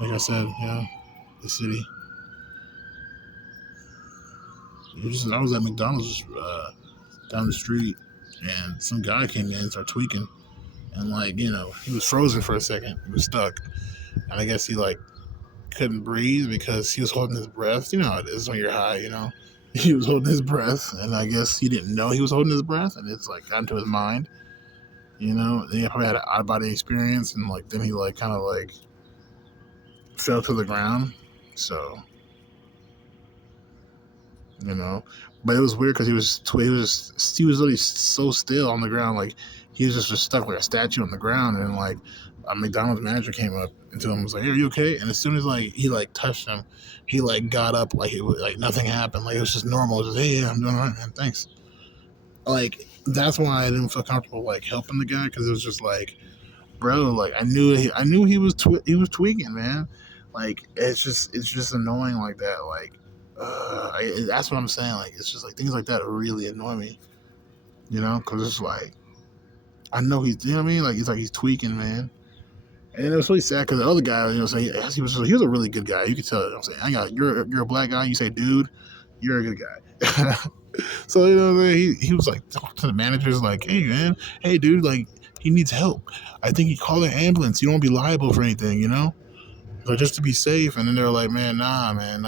Like I said, yeah, the city. I was at McDonald's down the street, and some guy came in and started tweaking, and he was frozen for a second. He was stuck, and I guess he couldn't breathe because he was holding his breath. You know how it is when you're high. He was holding his breath, and I guess he didn't know he was holding his breath, and it's got into his mind. And he probably had an out of body experience, and then he kind of fell to the ground. So you know. But it was weird because he was really so still on the ground, he was just stuck like a statue on the ground, and a McDonald's manager came up to him and was like, "Hey, are you okay?" And as soon as he touched him, he got up like it was like nothing happened, like it was just normal, just hey, yeah, I'm doing all right, man, thanks. That's why I didn't feel comfortable helping the guy because it was just bro, I knew he was tweaking, man. It's just annoying like that. That's what I'm saying. It's just things like that really annoy me, because it's I know he's, you know what I mean? He's tweaking, man. And it was really sad because the other guy, he was a really good guy. You could tell. I'm saying, you're a black guy. You say, dude, you're a good guy. So he was talking to the managers, hey man, hey dude, he needs help. I think he called an ambulance. You don't be liable for anything, just to be safe. And then they're like, man, nah. And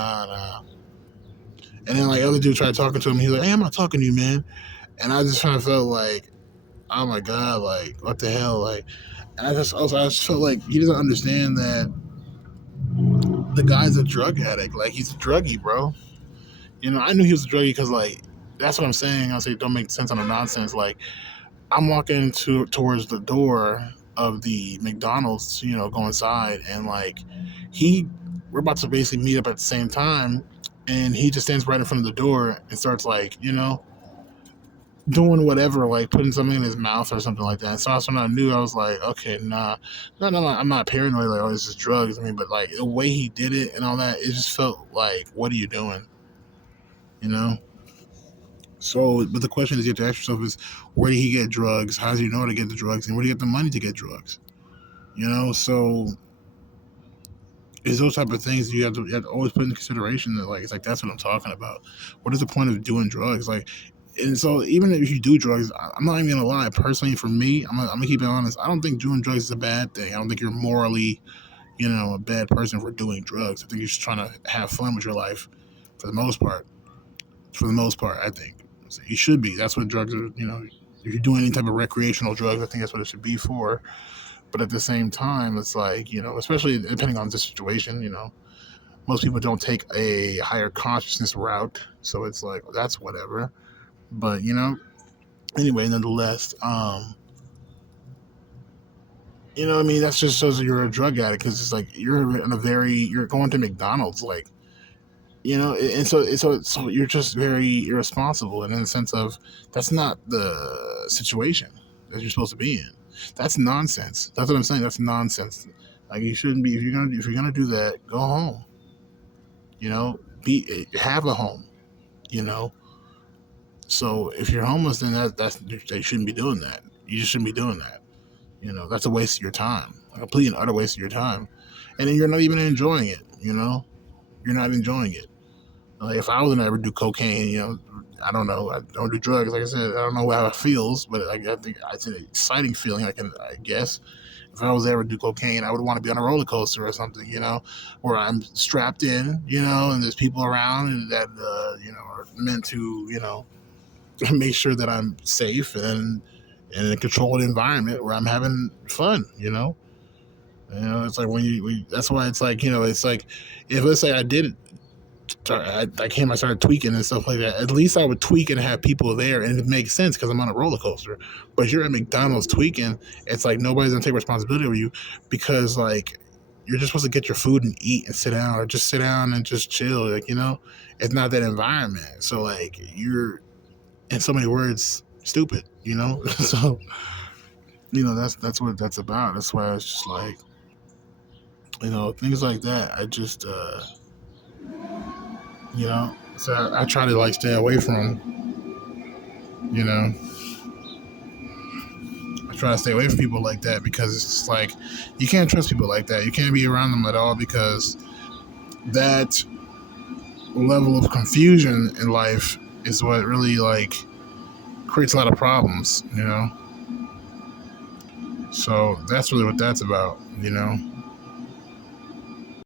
then other dude tried talking to him. He's like, hey, I'm not talking to you, man. And I just kind of felt oh my god, what the hell, And I just felt he doesn't understand that the guy's a drug addict. He's a druggie, bro. I knew he was a druggie because that's what I'm saying. I say don't make sense on the nonsense. I'm walking towards the door of the McDonald's, go inside, and he we're about to basically meet up at the same time, and he just stands right in front of the door and starts doing whatever, putting something in his mouth or something like that. And so that's when I knew. I was like, okay, nah, no, I'm not paranoid. Oh, this is drugs. I mean, but the way he did it and all that, it just felt what are you doing? You know. So, but the question is, you have to ask yourself is, where did he get drugs? How does he know how to get the drugs? And where do you get the money to get drugs? So it's those type of things you have to always put in consideration that it's that's what I'm talking about. What is the point of doing drugs? And so even if you do drugs, I'm not even gonna lie. Personally, for me, I'm gonna keep it honest. I don't think doing drugs is a bad thing. I don't think you're morally, a bad person for doing drugs. I think you're just trying to have fun with your life, for the most part. For the most part, I think so you should be. That's what drugs are. If you're doing any type of recreational drugs, I think that's what it should be for. But at the same time, it's especially depending on the situation, most people don't take a higher consciousness route, so it's that's whatever. But anyway, nonetheless, I mean, that's just shows that you're a drug addict because it's you're going to McDonald's, and so you're just very irresponsible, and in the sense of that's not the situation that you're supposed to be in. That's nonsense. That's what I'm saying. That's nonsense. You shouldn't be if you're gonna do that. Go home. Have a home. You know. So if you're homeless, then that's they shouldn't be doing that. You just shouldn't be doing that. That's a waste of your time, a complete and utter waste of your time, and then you're not even enjoying it. You're not enjoying it. If I was to ever do cocaine, I don't know. I don't do drugs. Like I said, I don't know how it feels, but I think it's an exciting feeling. I guess if I was to ever do cocaine, I would want to be on a roller coaster or something, where I'm strapped in, and there's people around and that, are meant to, make sure that I'm safe and in a controlled environment where I'm having fun, it's that's why it's it's if let's say I did it, I started tweaking and stuff like that. At least I would tweak and have people there, and it makes sense because I'm on a roller coaster. But if you're at McDonald's tweaking, it's nobody's gonna take responsibility over you because you're just supposed to get your food and eat and sit down, or just sit down and just chill. It's not that environment. So you're, in so many words, stupid. So that's what that's about. That's why it's just things like that. I just so I try to stay away from, I try to stay away from people like that, because it's just like you can't trust people like that. You can't be around them at all, because that level of confusion in life is what really like creates a lot of problems, you know. So that's really what that's about, you know.